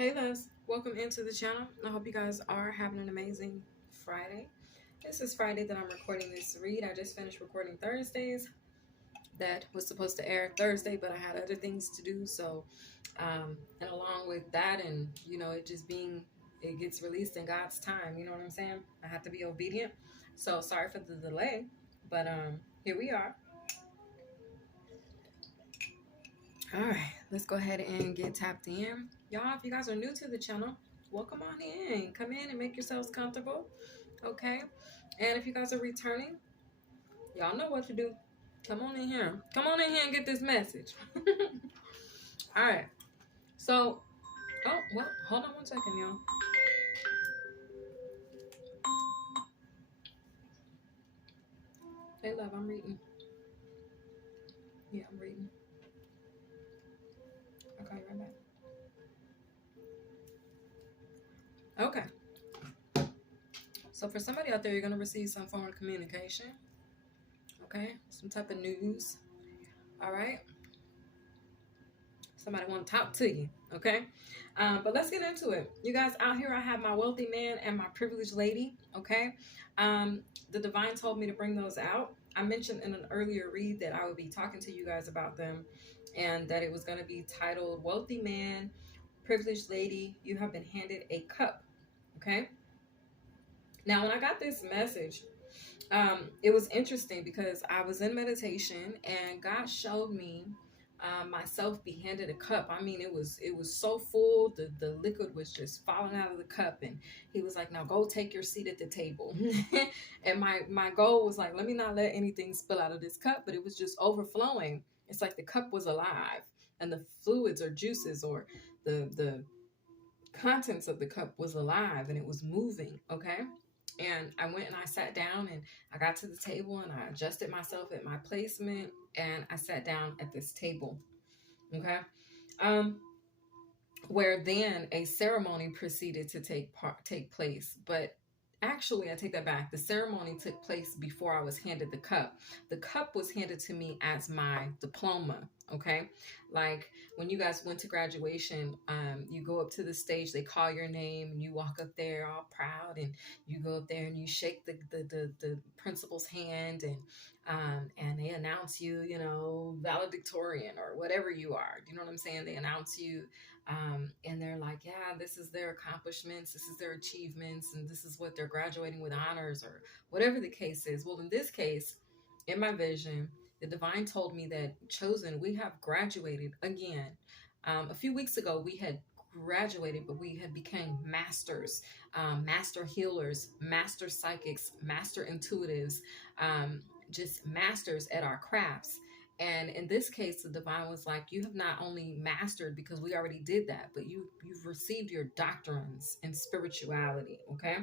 Hey loves, welcome into the channel. I hope you guys are having an amazing Friday. This is Friday that I'm recording this read. I just finished recording Thursdays. That was supposed to air Thursday, but I had other things to do. So, and along with that, and it gets released in God's time. You know what I'm saying? I have to be obedient. So sorry for the delay, but here we are. All right, let's go ahead and get tapped in. Y'all, if you guys are new to the channel, welcome on in. Come in and make yourselves comfortable, okay? And if you guys are returning, y'all know what to do. Come on in here. Come on in here and get this message. All right. So, oh, well, hold on one second, y'all. Hey, love, I'm reading. Yeah, I'm reading. Okay, right back. Okay. So for somebody out there, you're going to receive some form of communication, okay? Some type of news, all right? Somebody want to talk to you, okay? But let's get into it. You guys, out here I have my wealthy man and my privileged lady, okay? The divine told me to bring those out. I mentioned in an earlier read that I would be talking to you guys about them, and that it was going to be titled Wealthy Man, Privileged Lady, You Have Been Handed a Cup, okay? Now, when I got this message, it was interesting because I was in meditation and God showed me myself be handed a cup. I mean, it was so full, the liquid was just falling out of the cup, and he was like, "Now go take your seat at the table." And my goal was like, let me not let anything spill out of this cup, but it was just overflowing. It's like the cup was alive, and the fluids or juices or the contents of the cup was alive, and it was moving, okay? And I went and I sat down, and I got to the table, and I adjusted myself at my placement, and I sat down at this table, okay? um where then a ceremony proceeded to take place. But actually, I take that back. The ceremony took place before I was handed the cup. The cup was handed to me as my diploma, okay? Like when you guys went to graduation, you go up to the stage, they call your name, and you walk up there all proud, and you go up there and you shake the principal's hand, and they announce you, valedictorian or whatever you are. You know what I'm saying? They announce you, and they're like, yeah, this is their accomplishments, this is their achievements, and this is what they're graduating with honors, or whatever the case is. Well, in this case, in my vision, the divine told me that chosen, we have graduated again. A few weeks ago, we had graduated, but we had became masters, master healers, master psychics, master intuitives, just masters at our crafts. And in this case, the divine was like, you have not only mastered, because we already did that, but you've received your doctrines in spirituality, okay?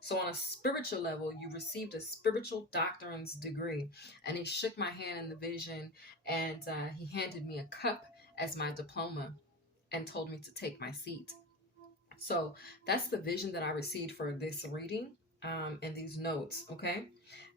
So on a spiritual level, you received a spiritual doctrines degree. And he shook my hand in the vision, and he handed me a cup as my diploma and told me to take my seat. So that's the vision that I received for this reading, and these notes, okay?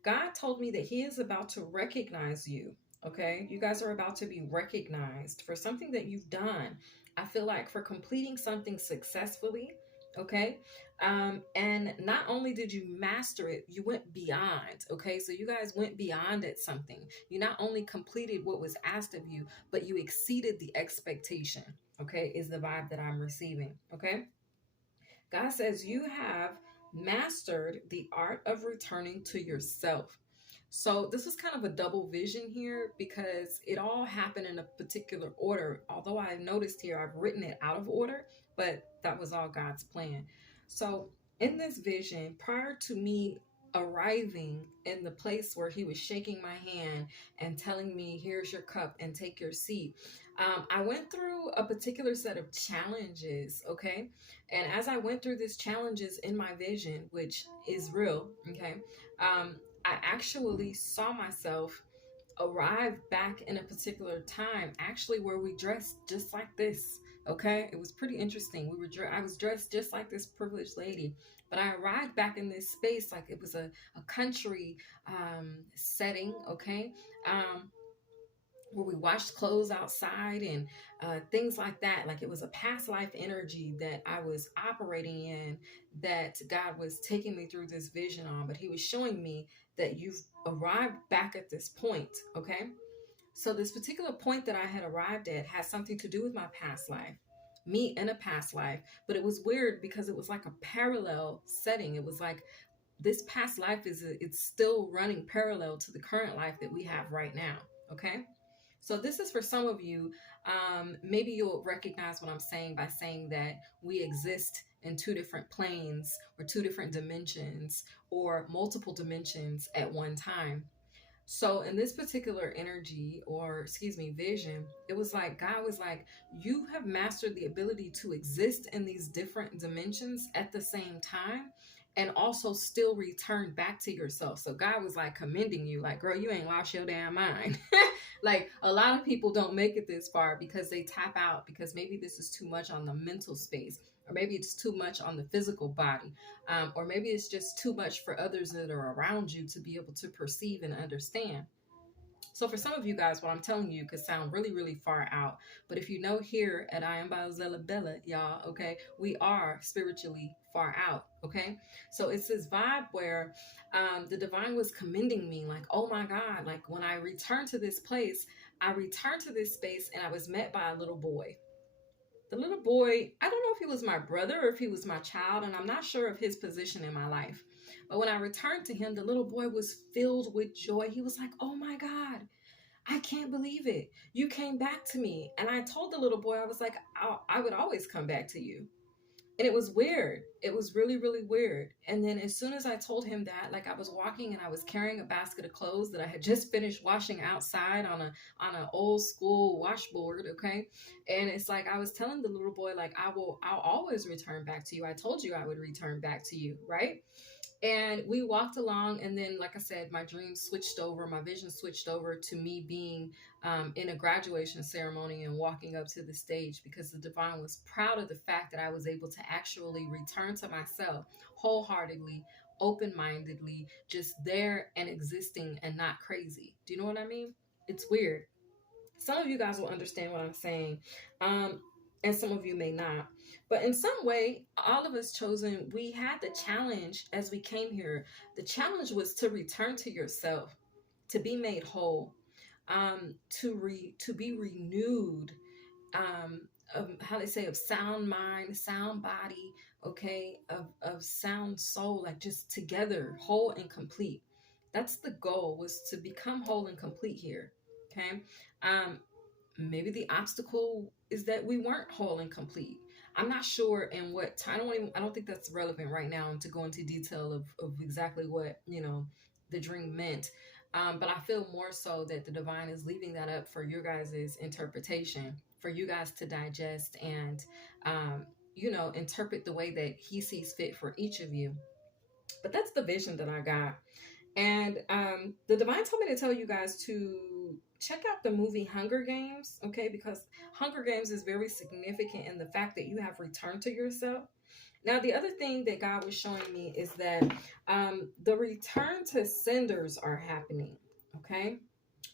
God told me that he is about to recognize you, okay? You guys are about to be recognized for something that you've done. I feel like for completing something successfully, okay? And not only did you master it, you went beyond, okay? So you guys went beyond at something. You not only completed what was asked of you, but you exceeded the expectation, okay? Is the vibe that I'm receiving, okay? God says you have mastered the art of returning to yourself. So this was kind of a double vision here, because it all happened in a particular order. Although I noticed here I've written it out of order, but that was all God's plan. So in this vision, prior to me arriving in the place where he was shaking my hand and telling me, here's your cup and take your seat, I went through a particular set of challenges, okay? And as I went through these challenges in my vision, which is real, okay, I actually saw myself arrive back in a particular time, actually, where we dressed just like this. Okay, it was pretty interesting. I was dressed just like this privileged lady, but I arrived back in this space like it was a country setting. Okay, um, where we washed clothes outside and things like that. Like it was a past life energy that I was operating in, that God was taking me through this vision on. But He was showing me that you've arrived back at this point. Okay. So this particular point that I had arrived at has something to do with my past life, me in a past life. But it was weird because it was like a parallel setting. It was like this past life it's still running parallel to the current life that we have right now. Okay. So this is for some of you. Maybe you'll recognize what I'm saying by saying that we exist in two different planes or two different dimensions or multiple dimensions at one time. So in this particular energy, or excuse me, vision, it was like God was like, you have mastered the ability to exist in these different dimensions at the same time and also still return back to yourself. So God was like commending you, like, girl, you ain't lost your damn mind. Like a lot of people don't make it this far because they tap out, because maybe this is too much on the mental space, or maybe it's too much on the physical body, or maybe it's just too much for others that are around you to be able to perceive and understand. So for some of you guys, what I'm telling you could sound really, really far out. But if you know, here at I Am Biozella Bella, y'all, okay, we are spiritually far out. Okay. So it's this vibe where the divine was commending me, like, oh my God, like when I returned to this place, I returned to this space and I was met by a little boy. The little boy, I don't know if he was my brother or if he was my child, and I'm not sure of his position in my life. But when I returned to him, the little boy was filled with joy. He was like, oh my God, I can't believe it. You came back to me. And I told the little boy, I was like, I would always come back to you. And it was weird. It was really, really weird. And then as soon as I told him that, like I was walking and I was carrying a basket of clothes that I had just finished washing outside on an old school washboard, okay? And it's like I was telling the little boy, like, I'll always return back to you. I told you I would return back to you, right? And we walked along, and then, like I said, my dream switched over, my vision switched over to me being in a graduation ceremony and walking up to the stage, because the divine was proud of the fact that I was able to actually return to myself wholeheartedly, open mindedly, just there and existing and not crazy. Do you know what I mean? It's weird. Some of you guys will understand what I'm saying, and some of you may not. But in some way, all of us chosen, we had the challenge as we came here. The challenge was to return to yourself, to be made whole, to be renewed, how they say, of sound mind, sound body, okay, of sound soul, like just together, whole and complete. That's the goal, was to become whole and complete here. Okay. Um, Maybe the obstacle is that we weren't whole and complete. I'm not sure in what time. I don't think that's relevant right now to go into detail of exactly what, the dream meant. But I feel more so that the divine is leaving that up for your guys' interpretation, for you guys to digest and, interpret the way that He sees fit for each of you. But that's the vision that I got. And the divine told me to tell you guys to check out the movie Hunger Games, okay? Because Hunger Games is very significant in the fact that you have returned to yourself. Now, the other thing that God was showing me is that the return to senders are happening, okay?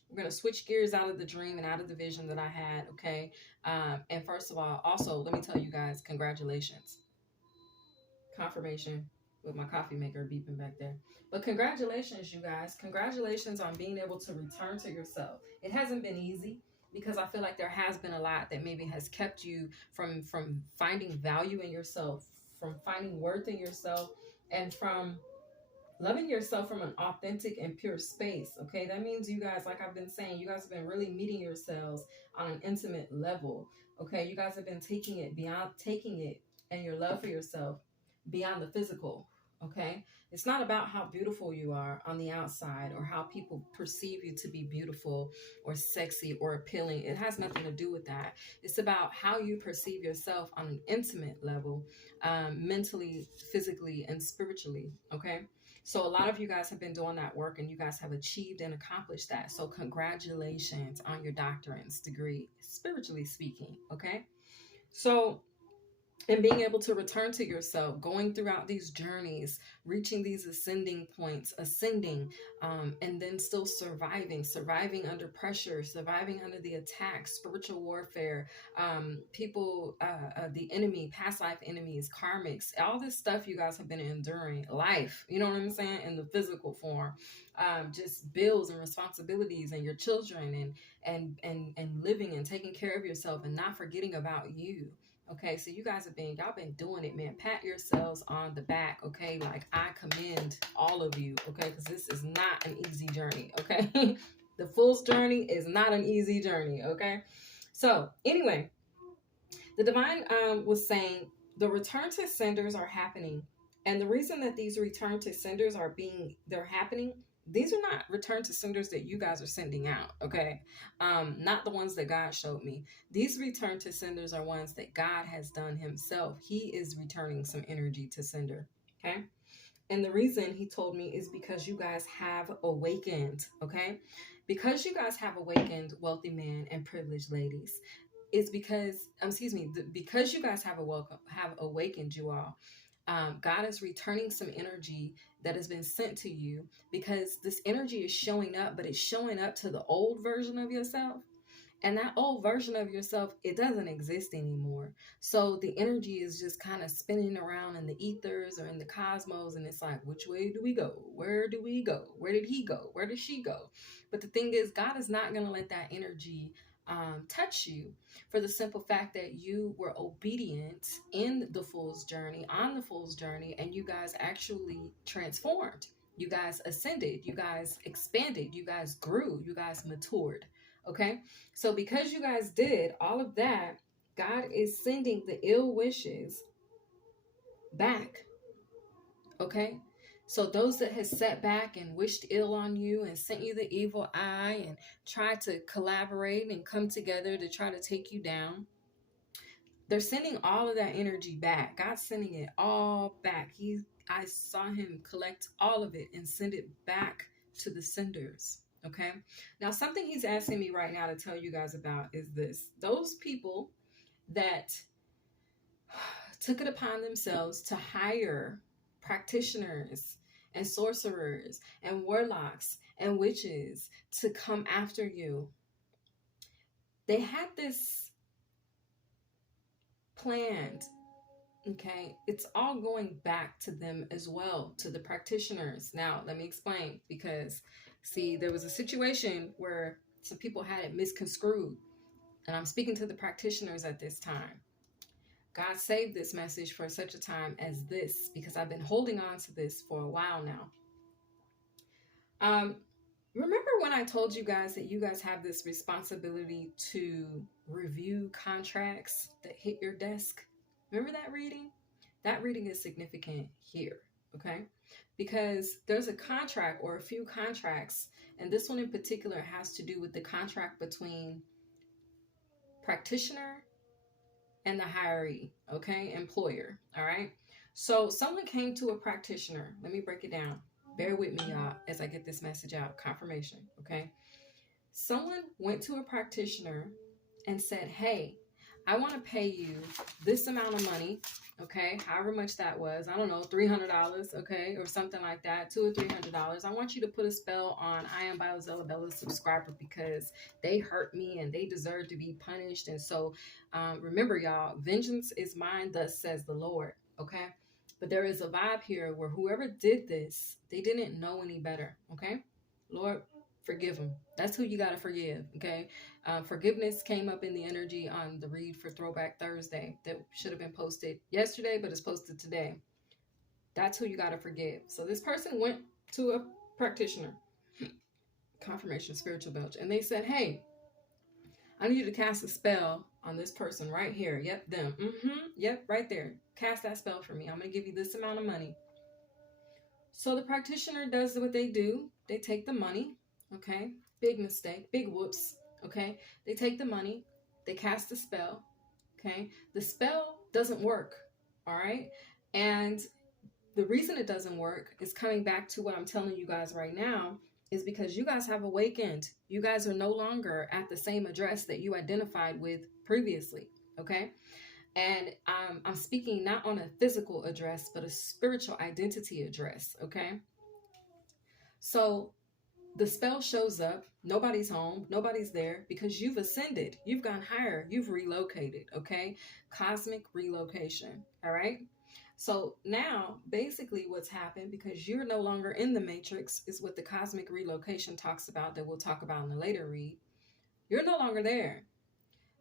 We're going to switch gears out of the dream and out of the vision that I had, okay? And first of all, also, let me tell you guys, congratulations. Confirmation with my coffee maker beeping back there. But congratulations, you guys. Congratulations on being able to return to yourself. It hasn't been easy, because I feel like there has been a lot that maybe has kept you from finding value in yourself, from finding worth in yourself, and from loving yourself from an authentic and pure space. Okay, that means you guys, like I've been saying, you guys have been really meeting yourselves on an intimate level. Okay, you guys have been taking it and your love for yourself beyond the physical. Okay, it's not about how beautiful you are on the outside or how people perceive you to be beautiful or sexy or appealing. It has nothing to do with that. It's about how you perceive yourself on an intimate level, mentally, physically, and spiritually. Okay, so a lot of you guys have been doing that work, and you guys have achieved and accomplished that. So congratulations on your doctorate's degree, spiritually speaking. Okay, so and being able to return to yourself, going throughout these journeys, reaching these ascending points, ascending, and then still surviving under pressure, surviving under the attack, spiritual warfare, people, the enemy, past life enemies, karmics, all this stuff you guys have been enduring, life, you know what I'm saying, in the physical form, just bills and responsibilities and your children, and living and taking care of yourself and not forgetting about you. Okay, so you guys y'all been doing it, man. Pat yourselves on the back, okay? Like, I commend all of you, okay? Because this is not an easy journey, okay? The Fool's journey is not an easy journey, okay? So, anyway, the divine was saying the return to senders are happening. And the reason that these return to senders they're happening, these are not return to senders that you guys are sending out, okay? Not the ones that God showed me. These return to senders are ones that God has done himself. He is returning some energy to sender, okay? And the reason he told me is because you guys have awakened, okay? Because you guys have awakened, wealthy man and privileged ladies, is because, because you guys have awakened, you all. God is returning some energy that has been sent to you, because this energy is showing up, but it's showing up to the old version of yourself. And that old version of yourself, it doesn't exist anymore. So the energy is just kind of spinning around in the ethers or in the cosmos. And it's like, which way do we go? Where do we go? Where did he go? Where did she go? But the thing is, God is not going to let that energy touch you, for the simple fact that you were obedient in the Fool's journey, on the Fool's journey, and you guys actually transformed. You guys ascended. You guys expanded. You guys grew. You guys matured. Okay? So because you guys did all of that, God is sending the ill wishes back. Okay? So those that has sat back and wished ill on you and sent you the evil eye and tried to collaborate and come together to try to take you down, they're sending all of that energy back. God's sending it all back. I saw him collect all of it and send it back to the senders. Okay. Now, something he's asking me right now to tell you guys about is this. Those people that took it upon themselves to hire practitioners and sorcerers and warlocks and witches to come after you, they had this planned. Okay, it's all going back to them as well, to the practitioners. Now, let me explain, because see, there was a situation where some people had it misconstrued, and I'm speaking to the practitioners at this time. God saved this message for such a time as this, because I've been holding on to this for a while now. Remember when I told you guys that you guys have this responsibility to review contracts that hit your desk? Remember that reading? That reading is significant here, okay? Because there's a contract or a few contracts, and this one in particular has to do with the contract between practitioner and the hiree, okay? Employer, all right? So someone came to a practitioner. Let me break it down. Bear with me, y'all, as I get this message out. Confirmation, okay? Someone went to a practitioner and said, hey, I want to pay you this amount of money, okay? However much that was. I don't know, $300, okay? Or something like that, $200 or $300. I want you to put a spell on I Am Biozella Bella's subscriber, because they hurt me and they deserve to be punished. And so remember, y'all, vengeance is mine, thus says the Lord, okay? But there is a vibe here where whoever did this, they didn't know any better, okay? Lord, forgive them. That's who you got to forgive, okay? Forgiveness came up in the energy on the read for Throwback Thursday that should have been posted yesterday, but it's posted today. That's who you got to forgive. So this person went to a practitioner, confirmation, spiritual belch, and they said, hey, I need you to cast a spell on this person right here. Yep, them. Yep, right there. Cast that spell for me. I'm going to give you this amount of money. So the practitioner does what they do. They take the money, okay? Big mistake, big whoops, okay? They take the money. They cast the spell, okay? The spell doesn't work, all right? And the reason it doesn't work is coming back to what I'm telling you guys right now, is because you guys have awakened. You guys are no longer at the same address that you identified with previously, okay? And I'm speaking not on a physical address, but a spiritual identity address. Okay. So the spell shows up. Nobody's home. Nobody's there because you've ascended. You've gone higher. You've relocated. Okay. Cosmic relocation. All right. So now, basically, what's happened because you're no longer in the matrix is what the cosmic relocation talks about, that we'll talk about in a later read. You're no longer there.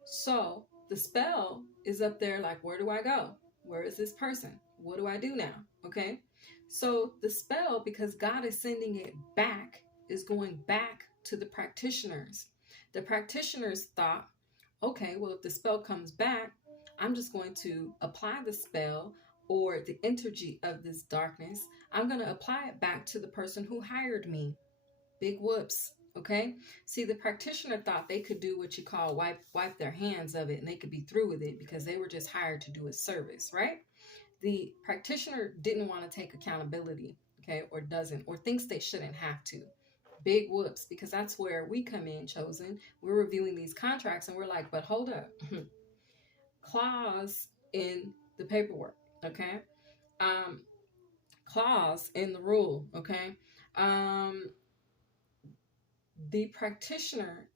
So the spell is up there like, where do I go? Where is this person? What do I do now? Okay. So the spell, because God is sending it back, is going back to the practitioners. The practitioners thought, okay, well, if the spell comes back, I'm just going to apply the spell or the energy of this darkness. I'm going to apply it back to the person who hired me. Big whoops. Okay. See, the practitioner thought they could do what you call wipe their hands of it and they could be through with it because they were just hired to do a service, right? The practitioner didn't want to take accountability, okay, or doesn't, or thinks they shouldn't have to. Big whoops, because that's where we come in, chosen. We're reviewing these contracts and we're like, but hold up. Clause in the paperwork, okay? Clause in the rule, okay? The practitioner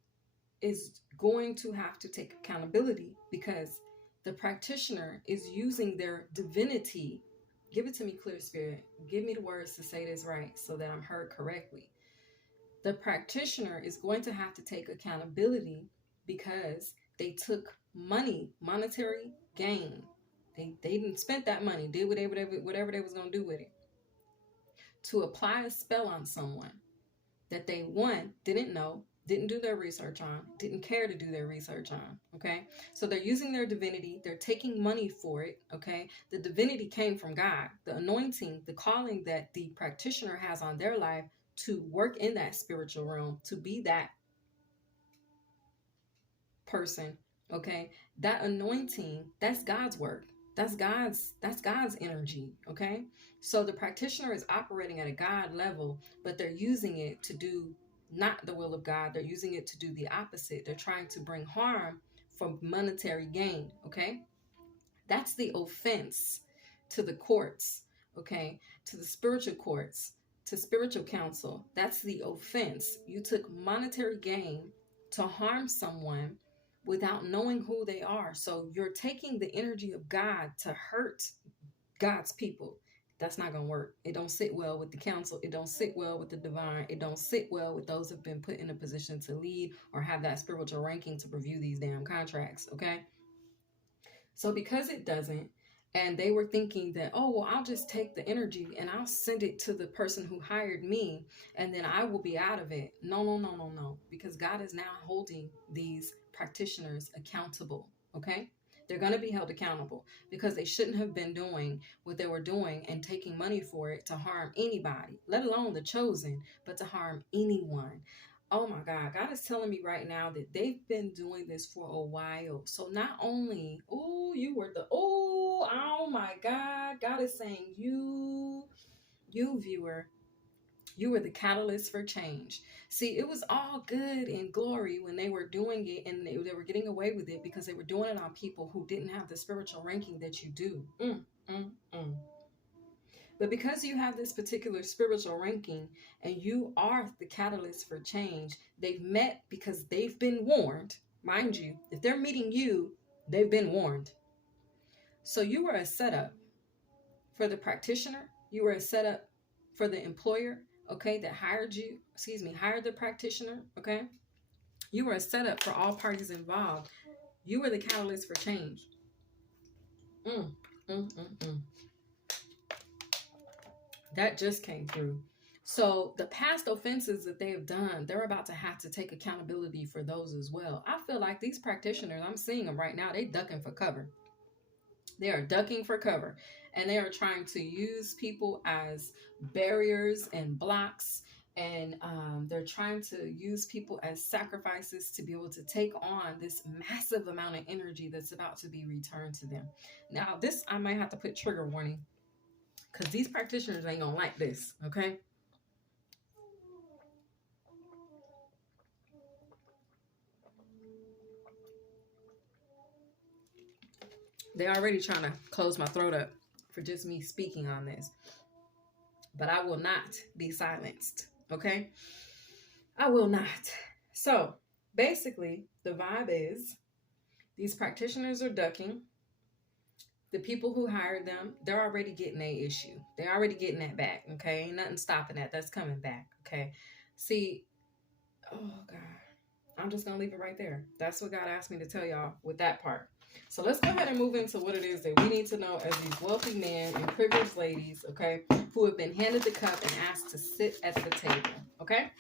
is going to have to take accountability because the practitioner is using their divinity. Give it to me, clear spirit. Give me the words to say this right so that I'm heard correctly. The practitioner is going to have to take accountability because they took money, monetary gain. They didn't spend that money, did whatever they was going to do with it, to apply a spell on someone that they, one, didn't know, didn't do their research on, didn't care to do their research on, okay? So they're using their divinity, they're taking money for it, okay? The divinity came from God. The anointing, the calling that the practitioner has on their life to work in that spiritual realm, to be that person, okay? That anointing, that's God's work. That's God's energy, okay? So the practitioner is operating at a God level, but they're using it to do not the will of God. They're using it to do the opposite. They're trying to bring harm for monetary gain, okay? That's the offense to the courts, okay? To the spiritual courts, to spiritual counsel. That's the offense. You took monetary gain to harm someone without knowing who they are. So you're taking the energy of God to hurt God's people. That's not going to work. It don't sit well with the council. It don't sit well with the divine. It don't sit well with those who've been put in a position to lead or have that spiritual ranking to review these damn contracts, okay? So because it doesn't, and they were thinking that, oh, well, I'll just take the energy and I'll send it to the person who hired me and then I will be out of it. No, no, no, no, no. Because God is now holding these practitioners accountable, okay? They're going to be held accountable because they shouldn't have been doing what they were doing and taking money for it to harm anybody, let alone the chosen, but to harm anyone. Oh my God, God is telling me right now that they've been doing this for a while. So not only, oh my God, God is saying you viewer, you were the catalyst for change. See, it was all good and glory when they were doing it and they were getting away with it because they were doing it on people who didn't have the spiritual ranking that you do. But because you have this particular spiritual ranking and you are the catalyst for change, they've met because they've been warned. Mind you, if they're meeting you, they've been warned. So you were a setup for the practitioner. You were a setup for the employer, okay, that hired the practitioner, okay? You were a setup for all parties involved. You were the catalyst for change. That just came through. So the past offenses that they have done, they're about to have to take accountability for those as well. I feel like these practitioners, I'm seeing them right now, they ducking for cover. They are ducking for cover. And they are trying to use people as barriers and blocks. And they're trying to use people as sacrifices to be able to take on this massive amount of energy that's about to be returned to them. Now, this, I might have to put trigger warning, because these practitioners ain't going to like this, okay? They're already trying to close my throat up for just me speaking on this. But I will not be silenced. Okay? I will not. So basically, the vibe is these practitioners are ducking. The people who hired them, they're already getting a issue. They're already getting that back. Okay? Ain't nothing stopping that. That's coming back. Okay? See, oh God. I'm just going to leave it right there. That's what God asked me to tell y'all with that part. So let's go ahead and move into what it is that we need to know as these wealthy men and privileged ladies, okay, who have been handed the cup and asked to sit at the table, okay?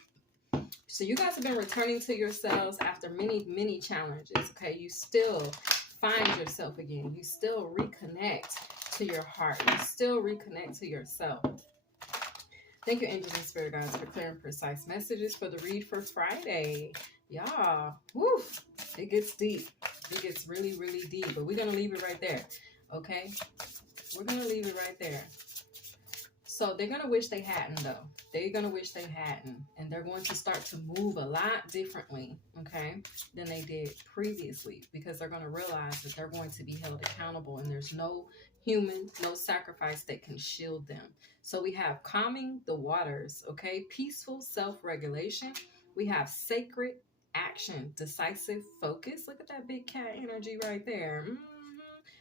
So you guys have been returning to yourselves after many, many challenges, okay? You still find yourself again. You still reconnect to your heart. You still reconnect to yourself. Thank you, angels and spirit guides, for clear and precise messages for the read for Friday. Y'all, woo, it gets deep. It gets really, really deep. But we're going to leave it right there, okay? We're going to leave it right there. So they're going to wish they hadn't, though. They're going to wish they hadn't. And they're going to start to move a lot differently, okay, than they did previously. Because they're going to realize that they're going to be held accountable. And there's no human, no sacrifice that can shield them. So we have calming the waters, okay, peaceful self-regulation. We have sacred action, decisive focus. Look at that big cat energy right there.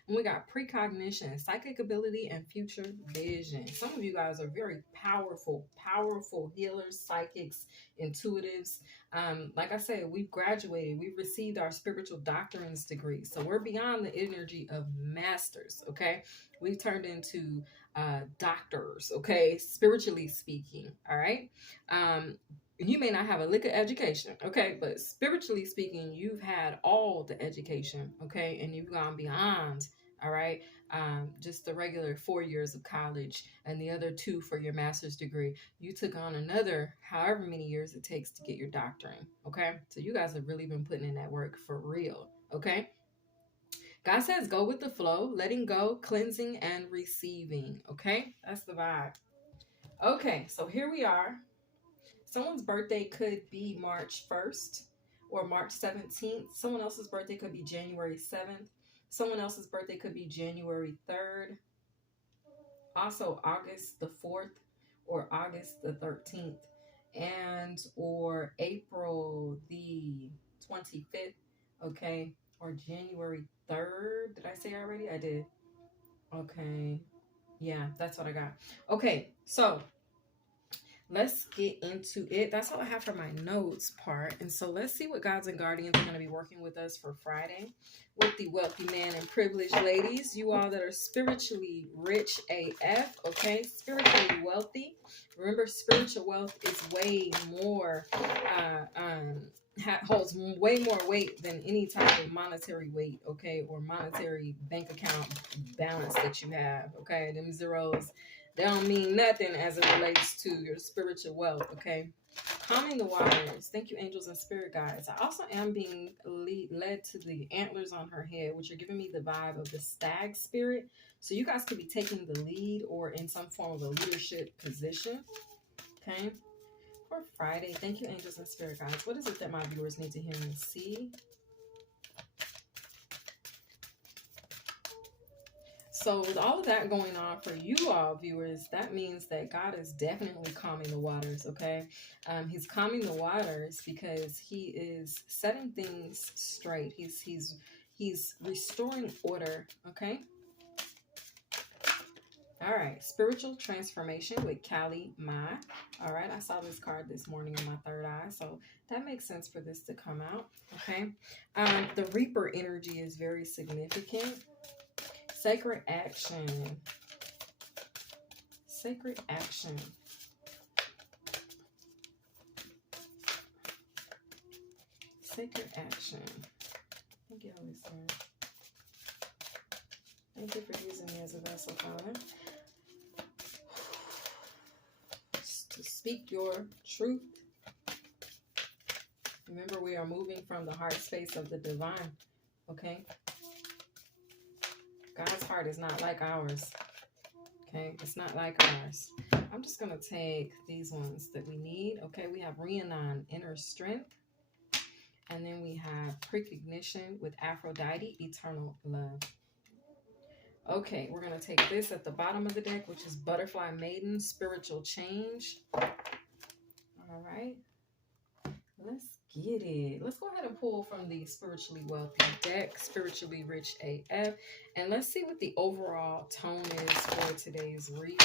And we got precognition, psychic ability, and future vision. Some of you guys are very powerful, powerful healers, psychics, intuitives. Like I said, we've graduated. We've received our spiritual doctrines degree. So we're beyond the energy of masters, okay? We've turned into doctors, okay? Spiritually speaking, all right? You may not have a lick of education, okay? But spiritually speaking, you've had all the education, okay? And you've gone beyond, all right? Just the regular 4 years of college and the other 2 for your master's degree. You took on another however many years it takes to get your doctorate, okay? So you guys have really been putting in that work for real, okay? God says go with the flow, letting go, cleansing, and receiving, okay? That's the vibe. Okay, so here we are. Someone's birthday could be March 1st or March 17th. Someone else's birthday could be January 7th. Someone else's birthday could be January 3rd. Also August the 4th or August the 13th. And or April the 25th. Okay. Or January 3rd. Did I say already? I did. Okay. Yeah, that's what I got. Okay. So let's get into it. That's all I have for my notes part. And so let's see what gods and guardians are going to be working with us for Friday with the wealthy man and privileged ladies. You all that are spiritually rich AF, okay? Spiritually wealthy. Remember, spiritual wealth is way more, holds way more weight than any type of monetary weight, okay? Or monetary bank account balance that you have, okay? Them zeros, they don't mean nothing as it relates to your spiritual wealth, okay? Calming the waters. Thank you, angels and spirit guides. I also am being led to the antlers on her head, which are giving me the vibe of the stag spirit. So you guys could be taking the lead or in some form of a leadership position, okay? For Friday. Thank you, angels and spirit guides. What is it that my viewers need to hear and see? So with all of that going on for you all viewers, that means that God is definitely calming the waters, okay? He's calming the waters because he is setting things straight. He's restoring order, okay? All right, spiritual transformation with Kali Mai. All right, I saw this card this morning in my third eye, so that makes sense for this to come out, okay? The Reaper energy is very significant. Sacred action. Sacred action. Sacred action. Thank you, Holy Spirit. Thank you for using me as a vessel, Father. To speak your truth. Remember, we are moving from the heart space of the divine, okay? God's heart is not like ours, okay? It's not like ours. I'm just going to take these ones that we need, okay? We have Rhiannon, inner strength. And then we have precognition with Aphrodite, eternal love. Okay, we're going to take this at the bottom of the deck, which is Butterfly Maiden, Spiritual Change. All right. Let's get it. Let's go ahead and pull from the Spiritually Wealthy deck, Spiritually Rich AF. And let's see what the overall tone is for today's reading.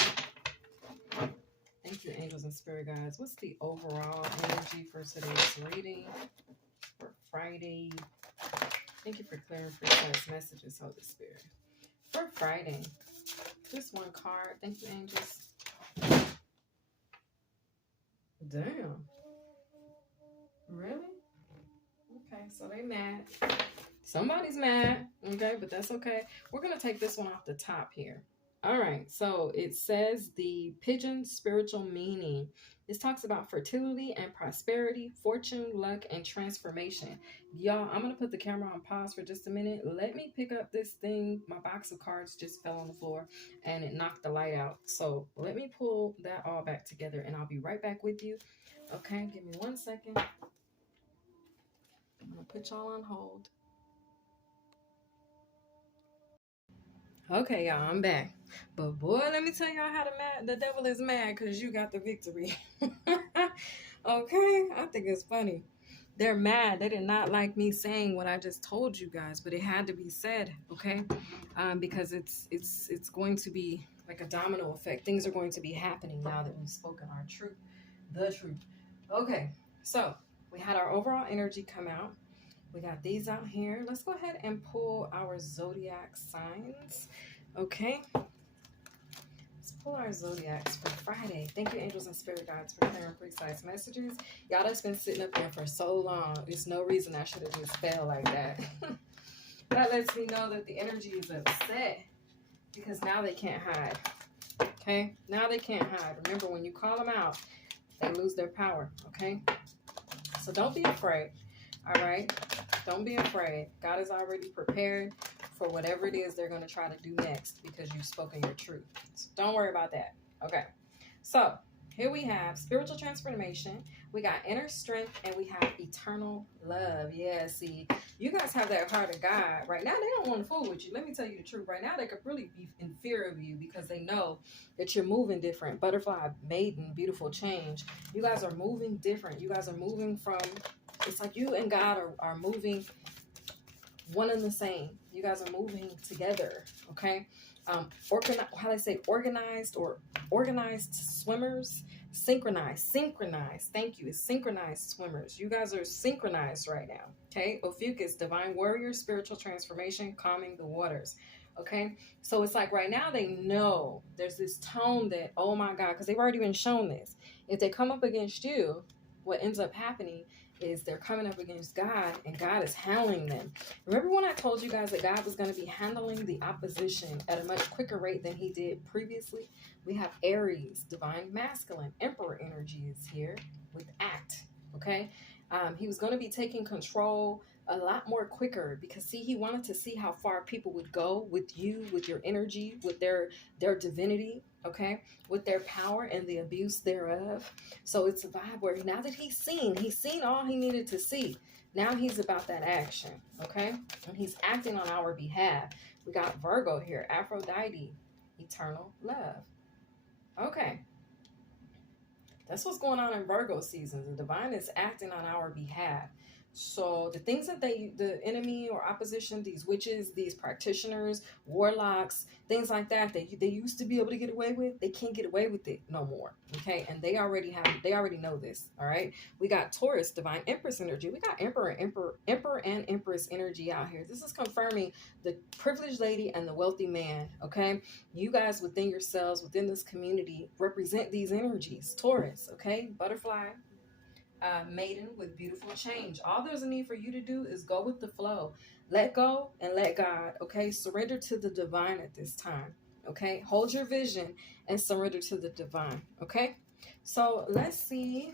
Thank you, angels and spirit guides. What's the overall energy for today's reading for Friday? Thank you for clearing precise messages, Holy Spirit. For Friday, just one card. Thank you, angels. Damn. Really? Okay, so they mad. Somebody's mad. Okay, but that's okay. We're going to take this one off the top here. All right, so it says the pigeon spiritual meaning. This talks about fertility and prosperity, fortune, luck, and transformation. Y'all, I'm going to put the camera on pause for just a minute. Let me pick up this thing. My box of cards just fell on the floor and it knocked the light out. So let me pull that all back together and I'll be right back with you. Okay, give me 1 second. I'm going to put y'all on hold. Okay, y'all, I'm back. But boy, let me tell y'all how the devil is mad because you got the victory. Okay, I think it's funny. They're mad. They did not like me saying what I just told you guys, but it had to be said, okay? Because it's going to be like a domino effect. Things are going to be happening now that we've spoken our truth, the truth. Okay, so we had our overall energy come out. We got these out here. Let's go ahead and pull our zodiac signs. Okay. Let's pull our zodiacs for Friday. Thank you, angels and spirit guides, for clearing precise messages. Y'all that's been sitting up there for so long. There's no reason I should have just fell like that. That lets me know that the energy is upset because now they can't hide. Okay? Now they can't hide. Remember, when you call them out, they lose their power. Okay? So don't be afraid. All right? Don't be afraid. God is already prepared for whatever it is they're going to try to do next because you've spoken your truth. So don't worry about that. Okay. So here we have spiritual transformation. We got inner strength and we have eternal love. Yeah, see, you guys have that heart of God. Right now, they don't want to fool with you. Let me tell you the truth. Right now, they could really be in fear of you because they know that you're moving different. Butterfly, maiden, beautiful change. You guys are moving different. You guys are moving from... It's like you and God are moving one and the same. You guys are moving together, okay? How do I say organized or organized swimmers? Synchronized. Thank you. It's synchronized swimmers. You guys are synchronized right now, okay? Ophiuchus, divine warrior, spiritual transformation, calming the waters, okay? So it's like right now they know there's this tone that, oh my God, because they've already been shown this. If they come up against you, what ends up happening is they're coming up against God and God is handling them. Remember when I told you guys that God was going to be handling the opposition at a much quicker rate than he did previously? We have Aries, divine masculine, emperor energy is here with act, okay? He was going to be taking control a lot more quicker because see, he wanted to see how far people would go with you, with your energy, with their divinity, okay, with their power and the abuse thereof. So it's a vibe where now that he's seen all he needed to see. Now he's about that action, okay? And he's acting on our behalf. We got Virgo here, Aphrodite, eternal love. Okay. That's what's going on in Virgo season. The divine is acting on our behalf. So the things that the enemy or opposition, these witches, these practitioners, warlocks, things like that, they used to be able to get away with, they can't get away with it no more. Okay, and they already know this. All right, we got Taurus, divine empress energy. We got emperor and empress energy out here. This is confirming the privileged lady and the wealthy man. Okay, you guys within yourselves, within this community, represent these energies. Taurus, okay, butterfly, maiden with beautiful change. All there's a need for you to do is go with the flow. Let go and let God, okay? Surrender to the divine at this time, okay? Hold your vision and surrender to the divine, okay? So let's see.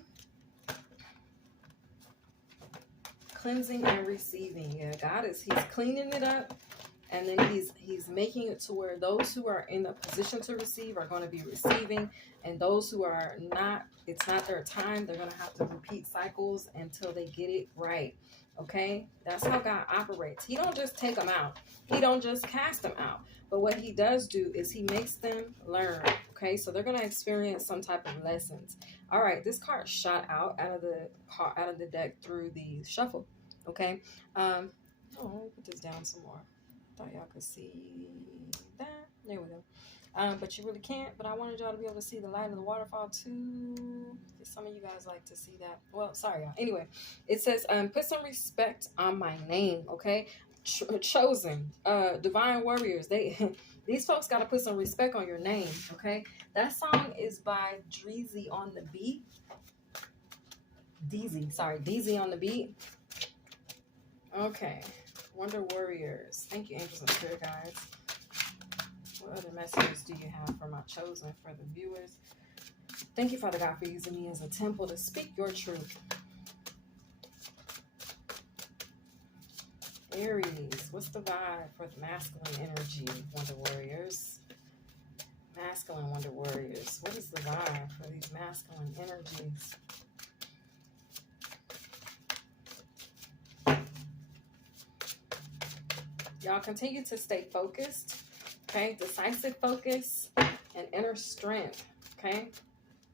Cleansing and receiving. Yeah, God he's cleaning it up. And then he's making it to where those who are in a position to receive are going to be receiving. And those who are not, it's not their time. They're going to have to repeat cycles until they get it right. Okay, that's how God operates. He don't just take them out. He don't just cast them out. But what he does do is he makes them learn. Okay, so they're gonna experience some type of lessons. All right, this card shot out of the deck through the shuffle. Okay, oh, let me put this down some more. Thought y'all could see that. There we go. But you really can't. But I wanted y'all to be able to see the light of the waterfall too. Some of you guys like to see that. Well, sorry, y'all. Anyway, it says, put some respect on my name, okay? Chosen, divine warriors. These folks got to put some respect on your name, okay? That song is by Dreezy on the beat. Deezy on the beat. Okay, Wonder Warriors. Thank you, angels and spirit guides. What other messages do you have for my chosen, for the viewers? Thank you, Father God, for using me as a temple to speak your truth. Aries, what's the vibe for the masculine energy, Wonder Warriors? Masculine Wonder Warriors. What is the vibe for these masculine energies? Y'all continue to stay focused, okay? Decisive focus and inner strength, okay?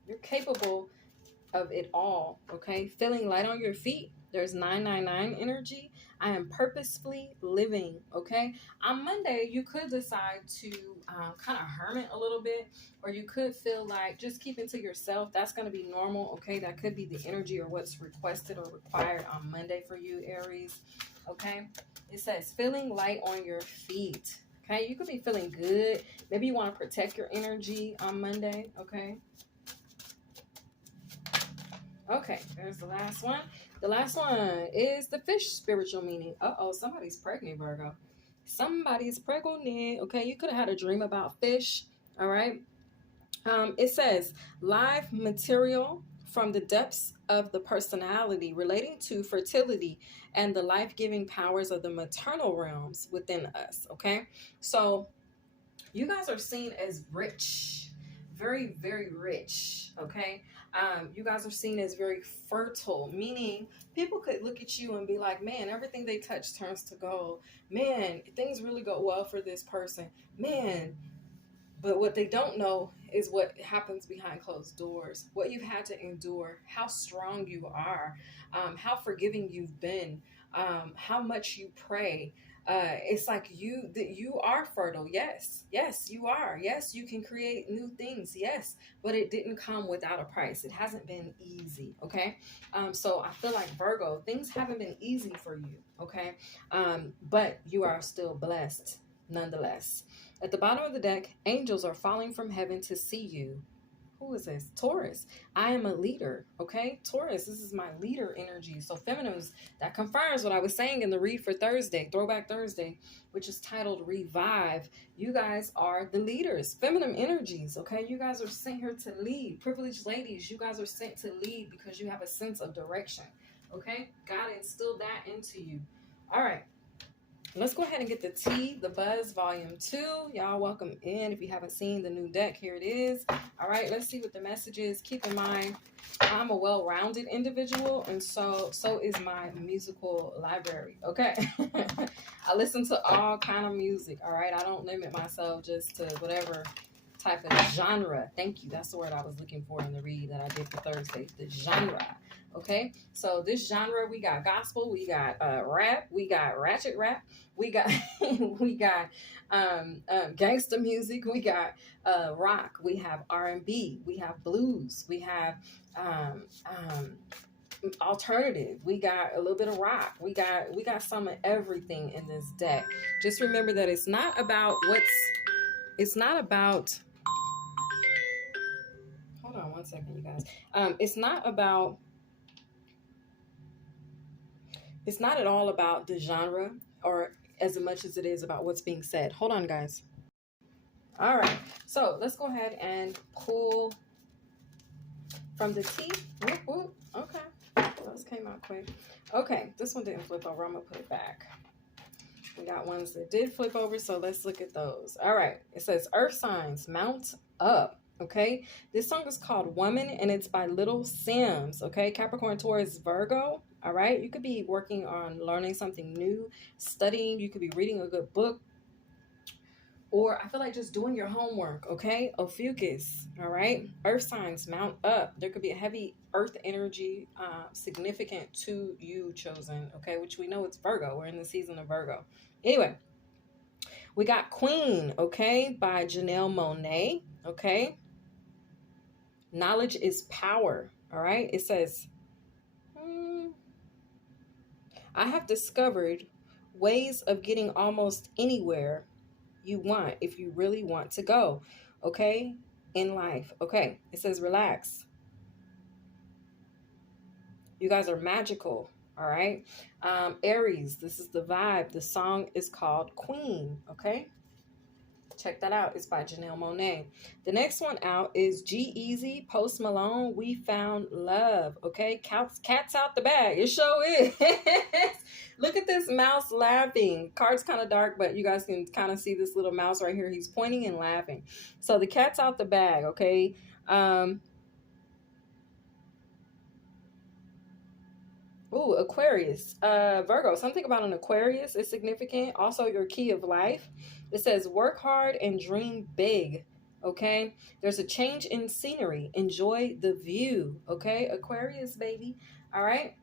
You're capable of it all, okay? Feeling light on your feet. There's 999 energy. I am purposefully living, okay? On Monday, you could decide to kind of hermit a little bit, or you could feel like just keeping to yourself. That's going to be normal, okay? That could be the energy or what's requested or required on Monday for you, Aries, okay? It says feeling light on your feet, okay? You could be feeling good. Maybe you want to protect your energy on Monday, okay? Okay, there's the last one. The last one is the fish spiritual meaning. Uh-oh, somebody's pregnant, Virgo. Somebody's pregnant. Okay, you could have had a dream about fish. All right. It says live material from the depths of the personality relating to fertility and the life-giving powers of the maternal realms within us. Okay, so you guys are seen as rich, very, very rich. Okay, you guys are seen as very fertile, meaning people could look at you and be like, man, everything they touch turns to gold. Man, things really go well for this person. Man, but what they don't know is what happens behind closed doors, what you've had to endure, how strong you are, how forgiving you've been, how much you pray. It's like you are fertile. Yes, you are. Yes, you can create new things. Yes, but it didn't come without a price. It hasn't been easy. Okay, so I feel like Virgo, things haven't been easy for you. Okay, but you are still blessed nonetheless. At the bottom of the deck, angels are falling from heaven to see you. Who is this? Taurus. I am a leader. Okay, Taurus, this is my leader energy. So feminines, that confirms what I was saying in the read for Thursday, Throwback Thursday, which is titled Revive. You guys are the leaders, feminine energies. Okay, you guys are sent here to lead. Privileged ladies, you guys are sent to lead because you have a sense of direction. Okay, God instilled that into you. All right. Let's go ahead and get the tea, the buzz, volume 2. Y'all welcome in. If you haven't seen the new deck, here it is. All right, let's see what the message is. Keep in mind, I'm a well-rounded individual, and so is my musical library. Okay, I listen to all kind of music. All right, I don't limit myself just to whatever type of genre. Thank you. That's the word I was looking for in the read that I did for Thursday. The genre. Okay, so this genre, we got gospel, we got rap, we got ratchet rap, we got we got gangster music, we got rock, we have R&B, we have blues, we have alternative, we got a little bit of rock, we got some of everything in this deck. Just remember that it's not about hold on one second, you guys. It's not at all about the genre or as much as it is about what's being said. Hold on, guys. All right. So let's go ahead and pull from the tea. Whoop, whoop. Okay. Those came out quick. Okay. This one didn't flip over. I'm going to put it back. We got ones that did flip over, so let's look at those. All right. It says, Earth signs, mount up. Okay. This song is called Woman, and it's by Little Sims. Okay. Capricorn, Taurus, Virgo. All right. You could be working on learning something new, studying. You could be reading a good book, or I feel like just doing your homework, okay? Ophiuchus, all right? Earth signs mount up. There could be a heavy earth energy significant to you, chosen, okay? Which we know it's Virgo. We're in the season of Virgo. Anyway, we got Queen, okay, by Janelle Monáe, okay? Knowledge is power, all right? It says, I have discovered ways of getting almost anywhere you want if you really want to go, okay, in life. Okay, it says relax. You guys are magical, all right? Aries, this is the vibe. The song is called Queen, okay? Check that out. It's by Janelle Monáe. The next one out is G-Eazy, Post Malone, We Found Love. Okay, cats out the bag. It sure is. Look at this mouse laughing. Card's kind of dark, but you guys can kind of see this little mouse right here. He's pointing and laughing. So the cat's out the bag. Okay. Ooh, Aquarius. Virgo, something about an Aquarius is significant. Also, your key of life. It says work hard and dream big. Okay. There's a change in scenery. Enjoy the view. Okay. Aquarius, baby. All right.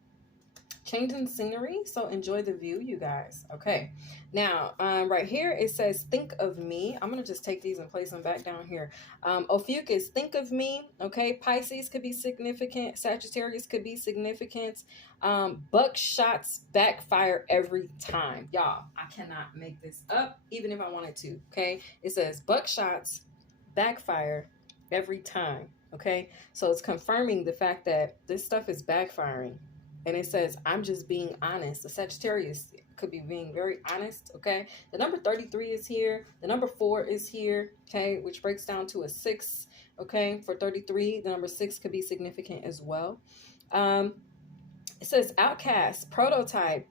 Changing scenery, so enjoy the view, you guys. Okay, now right here it says think of me. I'm gonna just take these and place them back down here. Ophiuchus, think of me. Okay, Pisces could be significant, Sagittarius could be significant. Buckshots backfire every time, y'all. I cannot make this up even if I wanted to. Okay, it says buckshots backfire every time. Okay, so it's confirming the fact that this stuff is backfiring. And it says, I'm just being honest. The Sagittarius could be being very honest, okay? The number 33 is here. The number 4 is here, okay? Which breaks down to a 6, okay? For 33, the number 6 could be significant as well. It says outcast, prototype.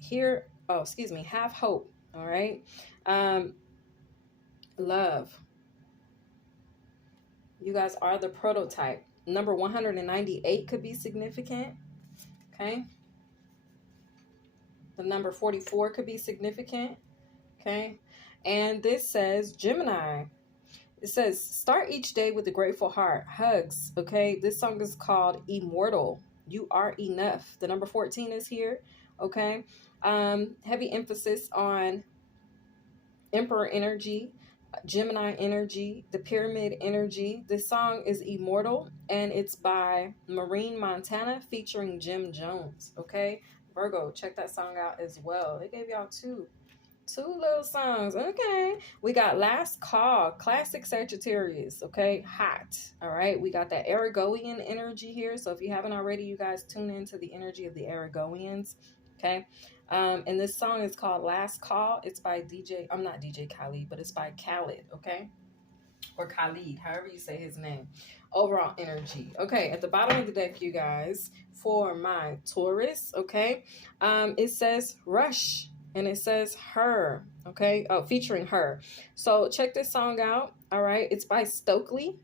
Here, oh, excuse me, have hope, all right? Love. You guys are the prototype. Number 198 could be significant. Okay. The number 44 could be significant. Okay. And this says Gemini. It says start each day with a grateful heart. Hugs. Okay. This song is called Immortal. You are enough. The number 14 is here. Okay. Heavy emphasis on Emperor energy, Gemini energy, the pyramid energy. This song is Immortal, and it's by Marine Montana featuring Jim Jones. Okay, Virgo, check that song out as well. They gave y'all two little songs. Okay, we got Last Call, classic Sagittarius. Okay, hot. All right, we got that Aragoian energy here. So if you haven't already, you guys tune into the energy of the Aragoians. Okay. And this song is called Last Call. It's by I'm not DJ Khaled, but it's by Khaled, okay? Or Khalid, however you say his name. Overall energy. Okay, at the bottom of the deck, you guys, for my Taurus, okay? It says Rush, and it says Her, okay? Oh, featuring Her. So check this song out, all right? It's by Stokely.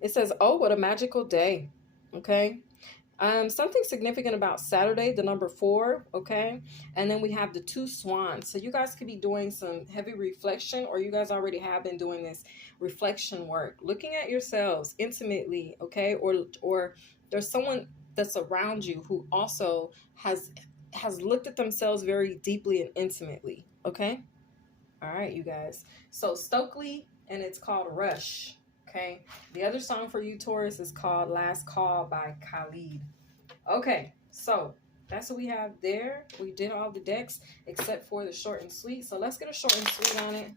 It says, oh, what a magical day, okay? Something significant about Saturday, the number 4, okay? And then we have the 2 swans. So you guys could be doing some heavy reflection, or you guys already have been doing this reflection work, looking at yourselves intimately, okay? Or there's someone that's around you who also has looked at themselves very deeply and intimately, okay? All right, you guys. So Stokely, and it's called Rush. Okay, the other song for you, Taurus, is called Last Call by Khalid. Okay, so that's what we have there. We did all the decks except for the short and sweet. So let's get a short and sweet on it.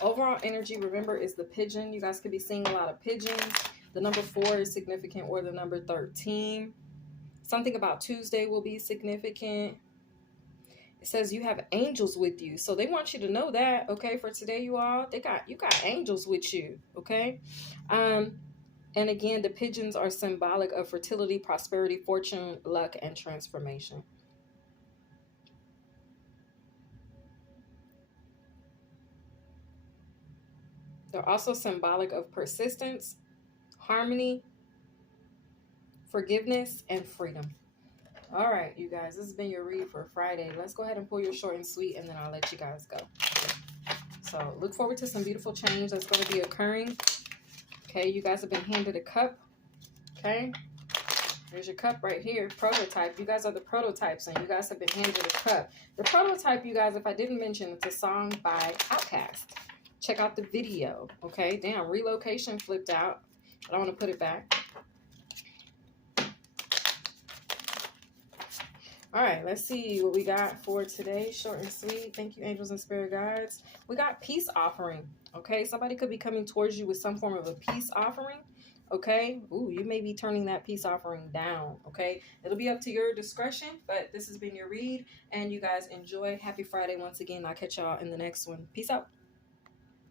Overall energy, remember, is the pigeon. You guys could be seeing a lot of pigeons. The number 4 is significant, or the number 13. Something about Tuesday will be significant. It says you have angels with you. So they want you to know that, okay, for today, you all. You got angels with you, okay? And again, the pigeons are symbolic of fertility, prosperity, fortune, luck, and transformation. They're also symbolic of persistence, harmony, forgiveness, and freedom. All right, you guys, this has been your read for Friday. Let's go ahead and pull your short and sweet, and then I'll let you guys go. So look forward to some beautiful change that's going to be occurring. Okay, you guys have been handed a cup. Okay, there's your cup right here, prototype. You guys are the prototypes, and you guys have been handed a cup. The prototype, you guys, if I didn't mention, it's a song by Outkast. Check out the video. Okay, damn, relocation flipped out. I don't want to put it back. All right, let's see what we got for today. Short and sweet. Thank you, angels and spirit guides. We got peace offering. Okay, somebody could be coming towards you with some form of a peace offering. Okay, ooh, you may be turning that peace offering down. Okay, it'll be up to your discretion, but this has been your read, and you guys enjoy. Happy Friday once again. I'll catch y'all in the next one. Peace out.